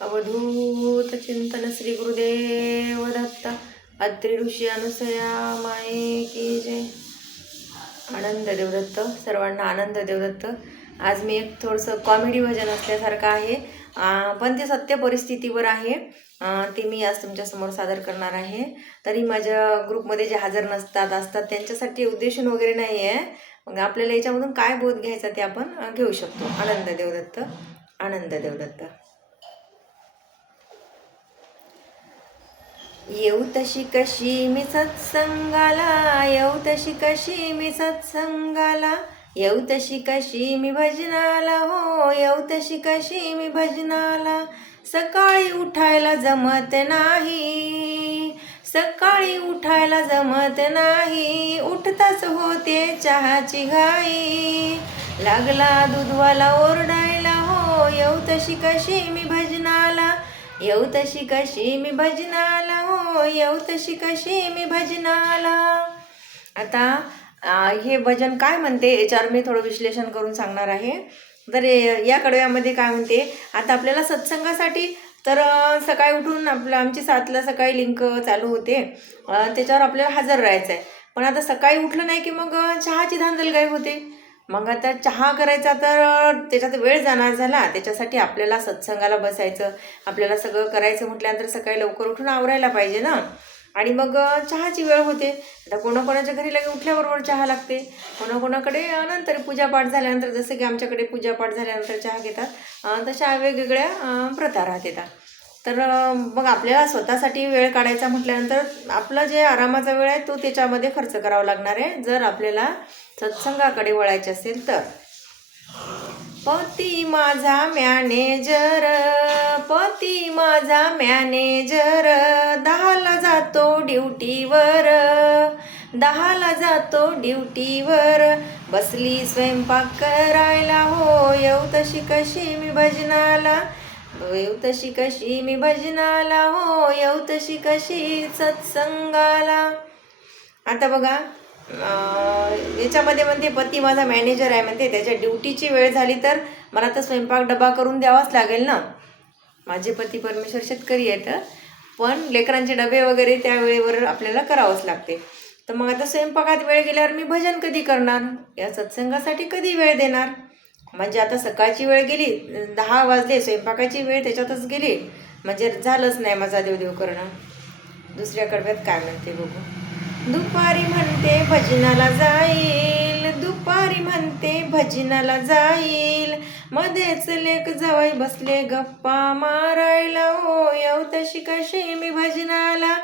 अवधूत चिंतन श्री गुरुदेव दत्त. अत्रि ऋषी अनुसया माये की जय. आनंद देवदत्त. सर्वांना आनंद देवदत्त. आज मी एक थोडंसं कॉमेडी भजन असल्यासारखं आहे, पण ते सत्य परिस्थितीवर आहे. ते मी आज तुमच्यासमोर सादर करणार आहे. तरी माझ्या ग्रुपमध्ये जे हजर असतात त्यांच्यासाठी उद्देशून वगैरे नाही आहे. मग आपल्याला याच्यामधून काय बोध घ्यायचा ते आपण घेऊ शकतो. आनंद देवदत्त. आनंद देवदत्त. येऊ तशी कशी मी सत्संगाला, येऊ तशी कशी मी सत्संगाला, येऊ तशी कशी मी भजनाला, हो येऊ तशी कशी मी भजनाला. सकाळी उठायला जमत नाही, सकाळी उठायला जमत नाही, उठताच होते चहाची घाई. लागला दूधवाला ओरडायला, हो येऊ तशी कशी मी भजनाला, येऊ तशी कशी मी भजनाला, हो येऊ तशी कशी मी भजनाला. आता हे भजन काय म्हणते याच्यावर मी थोडं विश्लेषण करून सांगणार आहे. तर या कडव्यामध्ये काय म्हणते, आता आपल्याला सत्संगासाठी तर सकाळी उठून आमची 7ला सकाळी लिंक चालू होते, त्याच्यावर आपल्याला हजर राहायचं आहे. पण आता सकाळी उठलं नाही की मग चहाची धांदल गायब होते. मग आता चहा करायचा तर त्याच्यात वेळ जाणार झाला. त्याच्यासाठी आपल्याला सत्संगाला बसायचं, आपल्याला सगळं करायचं म्हटल्यानंतर सकाळी लवकर उठून आवरायला पाहिजे ना. आणि मग चहाची वेळ होते. आता कोणाकोणाच्या घरी लगे उठल्याबरोबर चहा लागते, कोणाकोणाकडे नंतर पूजापाठ झाल्यानंतर, जसं की आमच्याकडे पूजापाठ झाल्यानंतर चहा घेतात, तशा वेगवेगळ्या प्रथा राहतात. तर मग आपल्याला स्वतःसाठी वेळ काढायचा म्हटल्यानंतर आपलं जे आरामाचा वेळ आहे तो त्याच्यामध्ये खर्च करावा लागणार आहे, जर आपल्याला सत्संगाकडे वळायचे असेल तर. पती माझा मॅनेजर, पती माझा मॅनेजर, 10ला जातो ड्युटीवर, 10ला जातो ड्युटीवर, बसली स्वयंपाक करायला, हो येऊ तशी कशी मी भजनाला, येऊ तशी कशी मी भजनाला, हो येऊ तशी कशी सत्संगाला. आता बघा, याच्यामध्ये म्हणते पती माझा मॅनेजर आहे म्हणते, त्याच्या ड्युटीची वेळ झाली तर मला तर स्वयंपाक डबा करून द्यावाच लागेल ना. माझे पती परमेश्वर शेतकरी आहेत, पण लेकरांचे डबे वगैरे त्या वेळेवर आपल्याला करावंच लागते. तर मग आता स्वयंपाकात वेळ गेल्यावर मी भजन कधी करणार, या सत्संगासाठी कधी वेळ देणार. म्हणजे आता सकाळची वेळ गेली, 10 वाजले, स्वयंपाकाची वेळ त्याच्यातच गेली, म्हणजे झालंच नाही माझा देवदेव करणं. दुसऱ्या कडव्यात काय म्हणते बघू. दुपारी म्हणते भजनाला जाईल, दुपारी म्हणते भजनाला जाईल, मध्येच लेक जावई बसले गप्पा मारायला, हो येऊ तशी कशी मी भजनाला,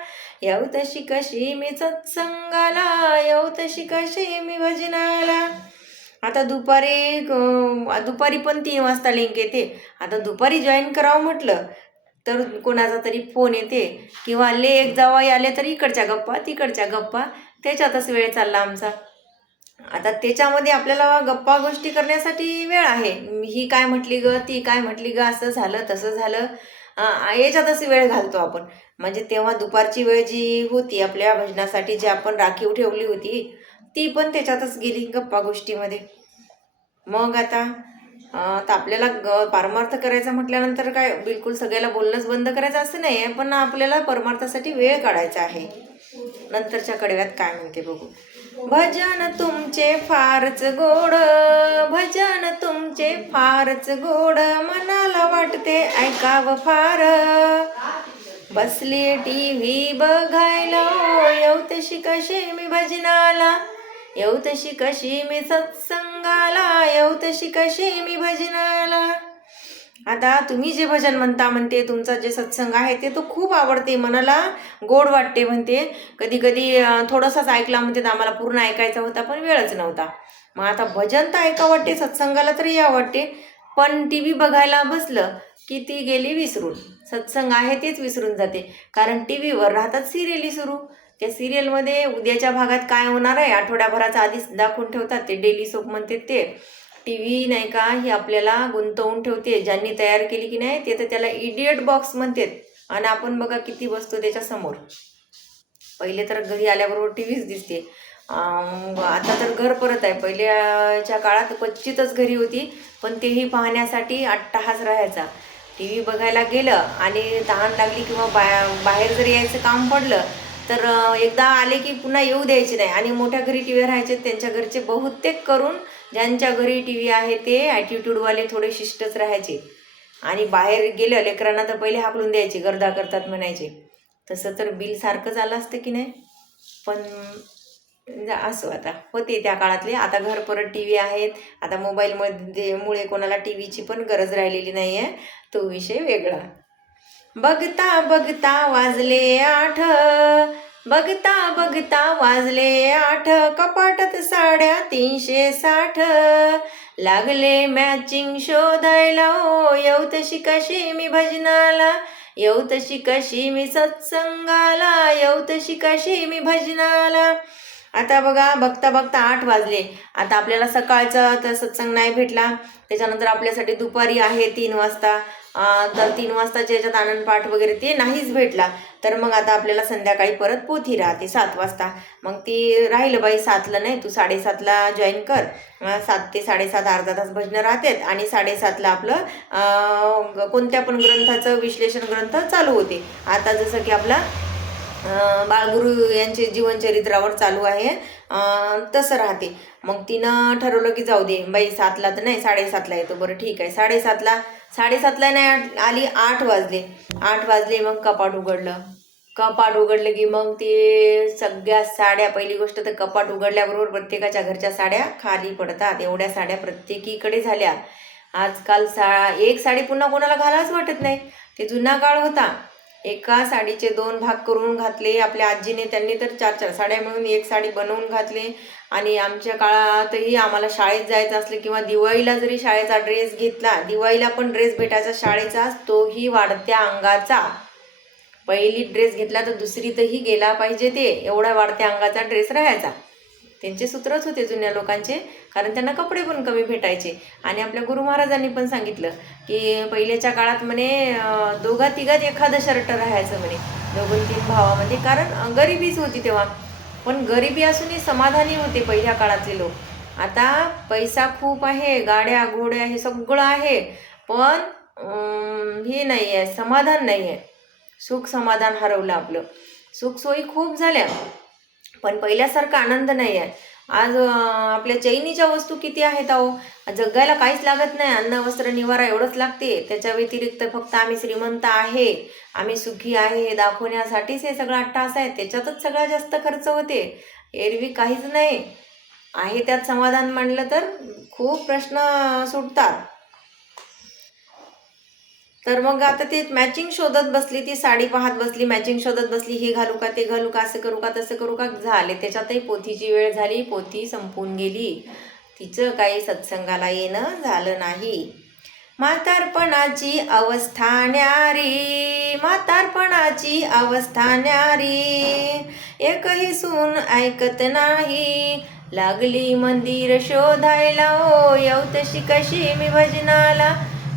येऊ तशी कशी मी सत्संगाला, येऊ तशी कशी मी भजनाला. आता दुपारी पण 3 वाजता लिंक येते. आता दुपारी जॉईन करावं म्हटलं तर कोणाचा तरी फोन येते, किंवा लेक जावई आले तर इकडच्या गप्पा तिकडच्या गप्पा, त्याच्यातच वेळ चालला आमचा. आता त्याच्यामध्ये आपल्याला गप्पा गोष्टी करण्यासाठी वेळ आहे, ही काय म्हटली ग, ती काय म्हटली ग, असं झालं तसं झालं, याच्यातच वेळ घालतो आपण. म्हणजे तेव्हा दुपारची वेळ जी होती आपल्या भजनासाठी, जी आपण राखीव ठेवली होती, ती पण त्याच्यातच गेली गप्पा गोष्टीमध्ये. मग आता आपल्याला परमार्थ करायचा म्हटल्यानंतर काय बिलकुल सगळ्याला बोलणंच बंद करायचं असं नाही आहे, पण आपल्याला परमार्थासाठी वेळ काढायचा आहे. नंतरच्या कडव्यात काय म्हणते बघू. भजन तुमचे फारच गोड, भजन तुमचे फारच गोड, मनाला वाटते ऐकावं फार, बसली TV बघायला, येऊ तशी कशी मी भजनाला, येऊ तशी कशी मी सत्संगाला, येऊ तशी कशी मी भजनाला. आता तुम्ही जे भजन म्हणते, तुमचा जे सत्संग आहे ते तो खूप आवडते, मनाला गोड वाटते म्हणते. कधी कधी थोडंसंच ऐकला म्हणते, आम्हाला पूर्ण ऐकायचा होता पण वेळच नव्हता. मग आता भजन तर ऐका वाटते, सत्संगाला तरी या वाटते, पण TV बघायला बसलं की ती गेली विसरून, सत्संग आहे तेच विसरून जाते. कारण TV वर राहतात सिरियली सुरू, त्या सिरियलमध्ये उद्याच्या भागात काय होणार आहे आठवड्याभराचा आधीच दाखवून ठेवतात. ते डेली सोप म्हणते ते. TV नाही का, ही आपल्याला गुंतवून ठेवते. ज्यांनी तयार केली की नाही ते तर त्याला इडियट बॉक्स म्हणतात. आणि आपण बघा किती बसतो त्याच्यासमोर. पहिले तर घरी आल्याबरोबर TVच दिसते, आता तर घर परत आहे. पहिल्याच्या काळात क्वचितच घरी होती, पण तेही पाहण्यासाठी अट्टहास राहायचा. टी व्ही बघायला गेलं आणि तहान लागली किंवा बाहेर जर यायचं काम पडलं तर एकदा आले की पुन्हा येऊ द्यायचे नाही. आणि मोठ्या घरी टी व्ही राहायचे त्यांच्या घरचे बहुतेक करून ज्यांच्या घरी टी व्ही आहे ते ॲटिट्यूडवाले थोडे शिष्टच राहायचे. आणि बाहेर गेलं लेकरांना तर पहिले हाकलून द्यायचे, गर्दा करतात म्हणायचे. तसं तर बिल सारखं झालं असतं की नाही. पण असो, आता होते त्या काळातले. आता घर परत टी व्ही आहेत. आता मोबाईलमुळे कोणाला टी व्हीची पण गरज राहिलेली नाही आहे, तो विषय वेगळा. बघता बघता वाजले 8, बघता बघता वाजले 8, कपाटात साड्या 360. लागले मॅचिंग शोधायला ओ, येऊ तशी कशी मी भजनाला, येऊ तशी कशी मी सत्संगाला, येऊ तशी कशी मी भजनाला. आता बघा, बघता बघता 8 वाजले. आता आपल्याला सकाळचा तर सत्संग नाही भेटला, त्याच्यानंतर आपल्यासाठी दुपारी आहे 3 वाजता. तर 3 वाजताच्या याच्यात आनंद पाठ वगैरे ते नाहीच भेटला. तर मग आता आपल्याला संध्याकाळी परत पोथी राहते 7 वाजता. मग ती राहिलं बाई 7ला नाही, तू 7:30ला जॉईन कर. 7 ते 7:30 अर्धा तास भजनं राहतात आणि 7:30ला आपलं कोणत्या पण ग्रंथाचं विश्लेषण ग्रंथ चालू होते. आता जसं की आपला बाळगुरू यांचे जीवनचरित्रावर चालू आहे, तसं राहते. मग तिनं ठरवलं की जाऊ दे बाई, 7ला तर नाही 7:30ला येतो. बरं ठीक आहे, 7:30ला नाही आली. 8 वाजले. 8 वाजले मग कपाट उघडलं. कपाट उघडलं की मग ते सगळ्या साड्या, पहिली गोष्ट तर कपाट उघडल्याबरोबर प्रत्येकाच्या घरच्या साड्या खाली पडतात. एवढ्या साड्या प्रत्येकीकडे झाल्या. आजकाल एक साडी पुन्हा कोणाला घालावंच वाटत नाही. ते जुना काळ होता. एका साडीचे 2 भाग करून घातले आपल्या आजीने. त्यांनी तर 4-4 साड्या मिळून एक साडी बनवून घातली. आणि आमच्या काळातही आम्हाला शाळेत जायचं असलं किंवा दिवाळीला जरी शाळेचा ड्रेस घेतला, दिवाळीला पण ड्रेस भेटायचा शाळेचा, तोही वाढत्या अंगाचा. पहिली ड्रेस घेतला तर दुसरीतही गेला पाहिजे, ते एवढा वाढत्या अंगाचा ड्रेस राहायचा. त्यांचे सूत्रच होते जुन्या लोकांचे, कारण त्यांना कपडे पण कमी भेटायचे. आणि आपल्या गुरु महाराजांनी पण सांगितलं की पहिल्याच्या काळात म्हणे 2-3 एखादं शर्ट राहायचं म्हणे, 2-3 भावामध्ये, कारण गरिबीच होती तेव्हा. पण गरिबी असूनही समाधानी होते पहिल्या काळातले लोक. आता पैसा खूप आहे, गाड्या घोड्या हे सगळं आहे, पण हे नाही आहे, समाधान नाही आहे. सुख समाधान हरवलं आपलं. सुखसोयी खूप झाल्या पण पहिल्यासारखा आनंद नाही आहे. आज आपल्या चैनीच्या वस्तू किती आहेत अहो, जगायला काहीच लागत नाही. अन्न वस्त्र निवारा एवढंच लागते. त्याच्या व्यतिरिक्त फक्त आम्ही श्रीमंत आहे, आम्ही सुखी आहे हे दाखवण्यासाठीच हे सगळं अट्टहास आहे. त्याच्यातच सगळ्यात जास्त खर्च होते, एरवी काहीच नाही आहे. त्यात समाधान मानलं तर खूप प्रश्न सुटतात. तर मग आता ते मॅचिंग शोधत बसली, ती साडी पाहत बसली, मॅचिंग शोधत बसली, हे घालू का ते घालू का, असं करू का तसं करू का. झाले त्याच्यातही पोथीची वेळ झाली, पोथी संपून गेली. तिचं काही सत्संगाला येणं झालं नाही. म्हातारपणाची अवस्था न्यारी, म्हातारपणाची अवस्था न्यारी, एकही सून ऐकत नाही. लागली मंदिर शोधायला ओ, येऊ तशी कशी मी भजनाला,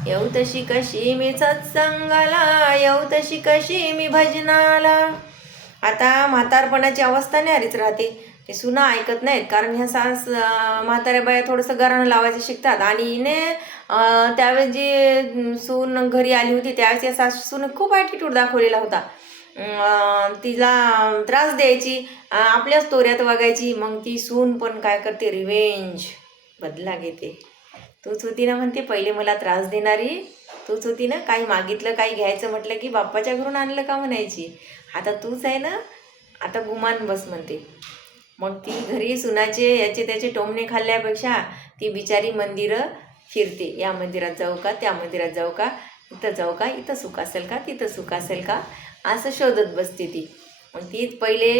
येऊ तशी कशी मी सत्संगाला, येऊ तशी कशी मी भजनाला. आता म्हातारपणाची अवस्था न्यारीच राहते. ते सुना ऐकत नाहीत, कारण ह्या म्हाताऱ्या बाया थोडंसं घराणं लावायचं शिकतात. आणि हिने त्यावेळेस जी सून घरी आली होती त्यावेळेस या सासूने खूप ॲटिट्यूड दाखवलेला होता. तिला त्रास द्यायची, आपल्याच तोऱ्यात वागायची. मग ती सून पण काय करते, रिवेंज, बदला घेते. तूच होती ना म्हणते पहिले मला त्रास देणारी, तूच होती ना, काही मागितलं काही घ्यायचं म्हटलं की बाप्पाच्या घरून आणलं का म्हणायची. आता तूच आहे ना, आता गुमान बस म्हणते. मग ती घरी सुनाचे याचे त्याचे टोमणे खाल्ल्यापेक्षा ती बिचारी मंदिरं फिरते. या मंदिरात जाऊ का, त्या मंदिरात जाऊ का, इथं जाऊ का, इथं सुख असेल का, तिथं सुख असेल का, असं शोधत बसते ती. मग तीच पहिले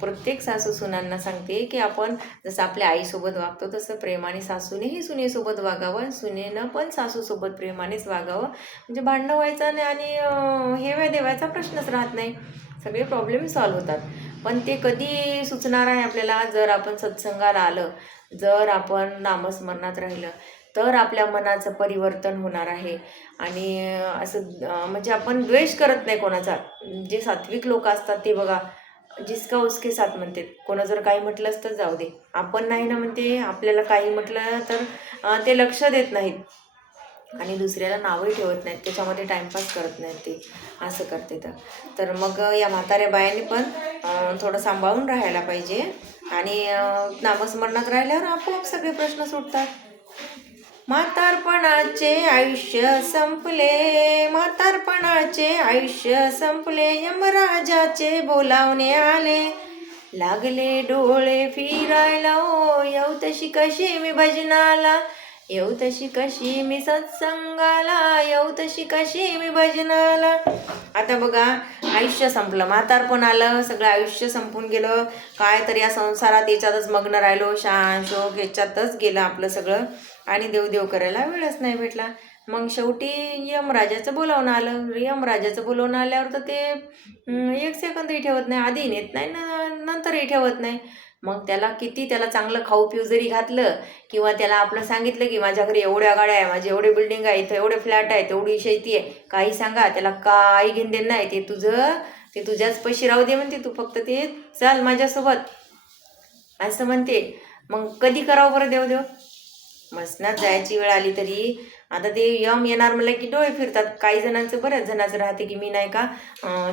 प्रत्येक सासू सुनांना सांगते की आपण जसं आपल्या आईसोबत वागतो तसं प्रेमाने सासूनेही सुनेसोबत वागावं, सुनेनं पण सासूसोबत प्रेमानेच वागावं. म्हणजे भांडणं व्हायचं नाही आणि हेव्या देवायचा प्रश्नच राहत नाही, सगळे प्रॉब्लेम सॉल्व्ह होतात. पण ते कधी सुचणार आहे आपल्याला, जर आपण सत्संगाला आलं, जर आपण नामस्मरणात राहिलं, तर आपल्या मनाचं परिवर्तन होणार आहे. आणि असं म्हणजे आपण द्वेष करत नाही कोणाचा. जे सात्विक लोक असतात ते बघा, जिसका उसके साथ म्हणते. कोणा जर काही म्हटलंच तर जाऊ दे, आपण नाही ना म्हणते. आपल्याला काही म्हटलं तर ते लक्ष देत नाहीत. आणि दुसऱ्याला नावही ठेवत नाहीत, त्याच्यामध्ये टाईमपास करत नाहीत ते, असं करते. तर मग या म्हाताऱ्या बायांनी पण थोडं सांभाळून राहायला पाहिजे. आणि नामस्मरणात राहिल्यावर आपोआप सगळे प्रश्न सुटतात. म्हातारपणाचे आयुष्य संपले, म्हातारपणाचे आयुष्य संपले, यमराजाचे बोलावणे आले, लागले डोळे फिरायला, ओ येऊ तशी कशी मी भजनाला, येऊ तशी कशी मी सत्संगाला, येऊ तशी कशी मी भजनाला. आता बघा, आयुष्य संपलं, म्हातारपण आलं, सगळं आयुष्य संपून गेलं. काय तर या संसारात याच्यातच मग्न राहिलो, शान शोक याच्यातच गेलं आपलं सगळं, आणि देवदेव करायला वेळच नाही भेटला. मग शेवटी यमराजाचं बोलावणं आलं. यमराजाचं बोलावणं आल्यावर तर ते 1 सेकंदही ठेवत नाही, आधी नेत नाही ना नंतरही ठेवत नाही. मग त्याला चांगलं खाऊ पिऊ जरी घातलं, किंवा त्याला आपलं सांगितलं की माझ्या घरी एवढ्या गाड्या आहे, माझी एवढे बिल्डिंग आहे, इथं एवढे फ्लॅट आहे, तेवढी शेती आहे, काही सांगा, त्याला काही घेऊन देणं नाही. ते तुझ्याच पैसे राहू दे म्हणते, तू फक्त ते चाल माझ्यासोबत, असं म्हणते. मग कधी करावं बरं देवदेव? मसनात जायची वेळ आली तरी आता ते यम येणार म्हणलं की डोळे फिरतात. काही जणांचं, बऱ्याच जणांचं राहते की मी नाही का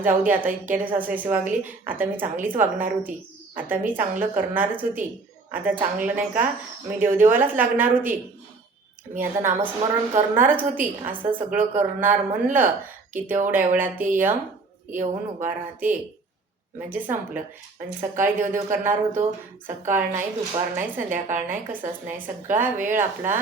जाऊ दे, आता इतक्या दिवस असे वागली, आता मी चांगलीच वागणार होती, आता मी चांगलं करणारच होती, आता चांगलं नाही का मी देवदेवालाच लागणार होती, मी आता नामस्मरण करणारच होती, असं सगळं करणार म्हणलं की तेवढ्या वेळात ते यम येऊन उभा राहते, म्हणजे संपलं. पण सकाळी देवदेव करणार होतो, सकाळ नाही, दुपार नाही, संध्याकाळ नाही, कसंच नाही, सगळा वेळ आपला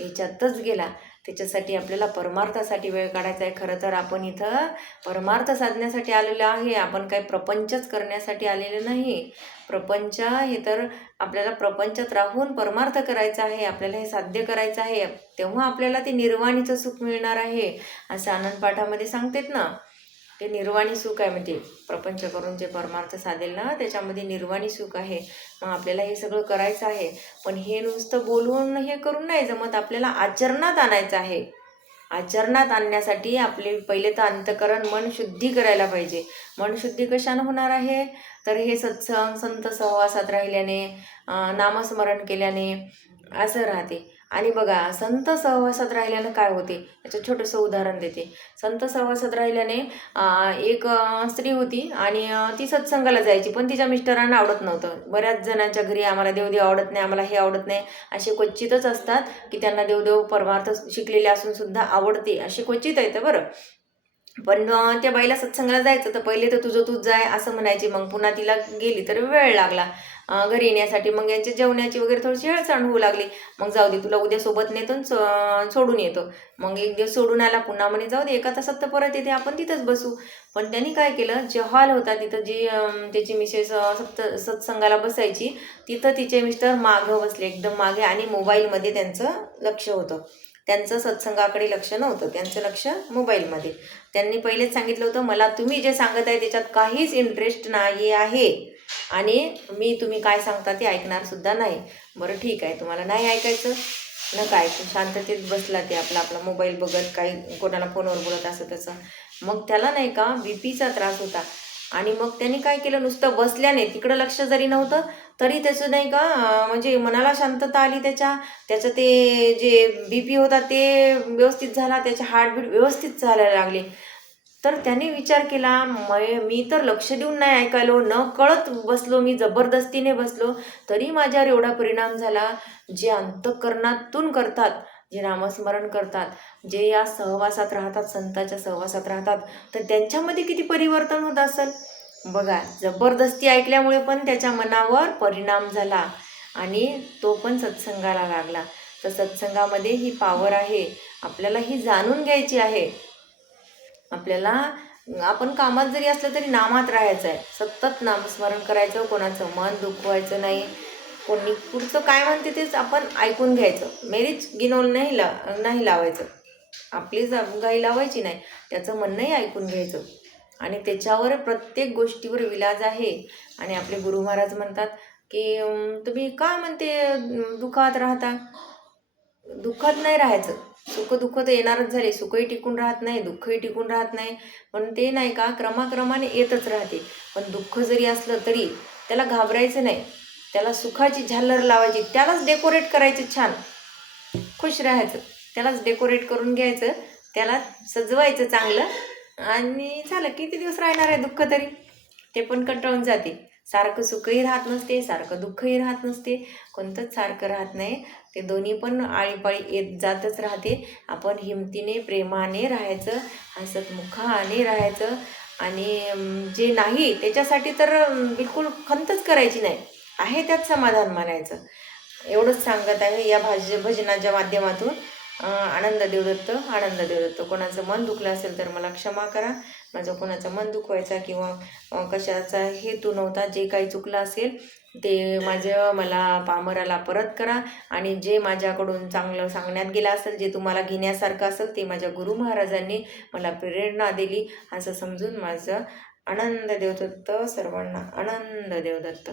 याच्यातच गेला. त्याच्यासाठी आपल्याला परमार्थासाठी वेळ काढायचा आहे. खरं तर आपण इथं परमार्थ साधण्यासाठी आलेलं आहे, आपण काही प्रपंचच करण्यासाठी आलेलं नाही. प्रपंच हे तर आपल्याला प्रपंचात राहून परमार्थ करायचा आहे, आपल्याला हे साध्य करायचं आहे, तेव्हा आपल्याला ते निर्वाणीचं सुख मिळणार आहे, असं आनंद पाठामध्ये सांगतेत ना. ते निर्वाणी सुख आहे, म्हणजे प्रपंच करून जे परमार्थ साधेल ना त्याच्यामध्ये निर्वाणी सुख आहे. मग आपल्याला हे सगळं करायचं आहे, पण हे नुसतं बोलून हे करून नाही जमत, आपल्याला आचरणात आणायचं आहे. आचरणात आणण्यासाठी आपले पहिले तर अंतःकरण मन शुद्धी करायला पाहिजे. मन शुद्धी कशानं होणार आहे? तर हे सत्संग संत सहवासात राहिल्याने, नामस्मरण केल्याने असं राहते. आणि बघा, संत सहवासात राहिल्यानं काय होते याचं छोटंसं उदाहरण देते. संत सहवासात राहिल्याने एक स्त्री होती आणि ती सत्संगाला जायची, पण तिच्या मिस्टरांना आवडत नव्हतं. बऱ्याच जणांच्या घरी आम्हाला देवदेव आवडत नाही, आम्हाला हे आवडत नाही, असे क्वचितच असतात की त्यांना देवदेव परमार्थ शिकलेले असून सुद्धा आवडते, असे क्वचित आहेत बरं. पण त्या बाईला सत्संगाला जायचं तर पहिले तर तुझं तूच जाय असं म्हणायची. मग पुन्हा तिला गेली तर वेळ लागला घरी येण्यासाठी. मग यांची जेवण्याची वगैरे थोडीशी हेळसांड होऊ लागली. मग जाऊ दे, तुला उद्या सोबत नेतो सोडून येतो. मग एक दिवस सोडून आला, पुन्हा म्हणे जाऊ दे, 1 तासात तर परत येते, आपण तिथंच बसू. पण त्यांनी काय केलं, जे हॉल होता तिथं जी त्याची मिसेस सत्संगाला बसायची, तिथं तिचे मिस्टर मागं बसले, एकदम मागे, आणि मोबाईलमध्ये त्यांचं लक्ष होतं. त्यांचं सत्संगाकडे लक्ष नव्हतं, त्यांचं लक्ष मोबाईलमध्ये. त्यांनी पहिलेच सांगितलं होतं, मला तुम्ही जे सांगत आहे त्याच्यात काहीच इंटरेस्ट नाही आहे, आणि मी तुम्ही काय सांगता ते ऐकणार सुद्धा नाही. बरं ठीक आहे, तुम्हाला नाही ऐकायचं न काय, शांततेत बसला ते आपला मोबाईल बघत, काही कोणाला फोनवर बोलत असं तसं. मग त्याला नाही का बीपीचा त्रास होता, आणि मग त्यांनी काय केलं, नुसतं बसल्याने, तिकडं लक्ष जरी नव्हतं तरी त्याचं नाही का म्हणजे मनाला शांतता आली, त्याचं ते जे बीपी होता ते व्यवस्थित झाला, त्याचे हार्टबीट व्यवस्थित चालायला लागले. तर त्याने विचार केला, मी तर लक्ष देऊन नाही ऐकायलो, न कळत बसलो, मी जबरदस्तीने बसलो, तरी माझ्यावर एवढा परिणाम झाला. जे अंतःकरणातून करतात, जे नामस्मरण करतात, जे या सहवासात राहतात, संतांच्या सहवासात राहतात, तर त्यांच्यामध्ये किती परिवर्तन होत असेल बघा. जबरदस्ती ऐकल्यामुळे पण त्याच्या मनावर परिणाम झाला, आणि तो पण सत्संगाला लागला. तर सत्संगामध्ये ही पावर आहे, आपल्याला ही जाणून घ्यायची आहे. आपल्याला, आपण कामात जरी असलं तरी नामात राहायचं आहे, सतत नामस्मरण करायचं, कोणाचं मन दुखवायचं नाही, कोणी पुढचं काय म्हणते तेच आपण ऐकून घ्यायचं, मेरीच गिनोल नाही लावायचं, आपली गाई लावायची नाही, त्याचं म्हणणंही ऐकून घ्यायचं, आणि त्याच्यावर प्रत्येक गोष्टीवर विलाज आहे. आणि आपले गुरु महाराज म्हणतात की तुम्ही का म्हणते दुःखात राहता, दुःखात नाही राहायचं. सुख दुःख तर येणारच झाले, सुखही टिकून राहत नाही, दुःखही टिकून राहत नाही, पण ते नाही का क्रमाक्रमाने येतच राहते. पण दुःख जरी असलं तरी त्याला घाबरायचं नाही, त्याला सुखाची झालर लावायची, त्यालाच डेकोरेट करायचे, छान खुश राहायचं. त्यालाच डेकोरेट करून घ्यायचं, त्याला सजवायचं चांगलं आणि झालं. किती दिवस राहणार आहे दुःख तरी, ते पण कंटाळून जाते. सारखं सुखही राहत नसते, सारखं दुःखही राहत नसते, कोणतंच सारखं राहत नाही. ते दोन्ही पण आळीपाळी येत जातच राहते. आपण हिमतीने प्रेमाने राहायचं, हसतमुखाने राहायचं आणि जे नाही त्याच्यासाठी तर बिलकुल खंतच करायची नाही, आहे त्यात समाधान मानायचं. एवढंच सांगत आहे या भजनाच्या माध्यमातून. आनंद देवदत्त, आनंद देवदत्त. कोणाचं मन दुखलं असेल तर मला क्षमा करा. माझं कोणाचं मन दुखवायचा किंवा कशाचा हेतू नव्हता. जे काही चुकलं असेल ते मला पामराला परत करा. आणि जे माझ्याकडून चांगलं सांगण्यात गेलं असेल, जे तुम्हाला घेण्यासारखं असेल, ते माझ्या गुरु महाराजांनी मला प्रेरणा दिली असं समजून माझं आनंद देवदत्त. सर्वांना आनंद देवदत्त.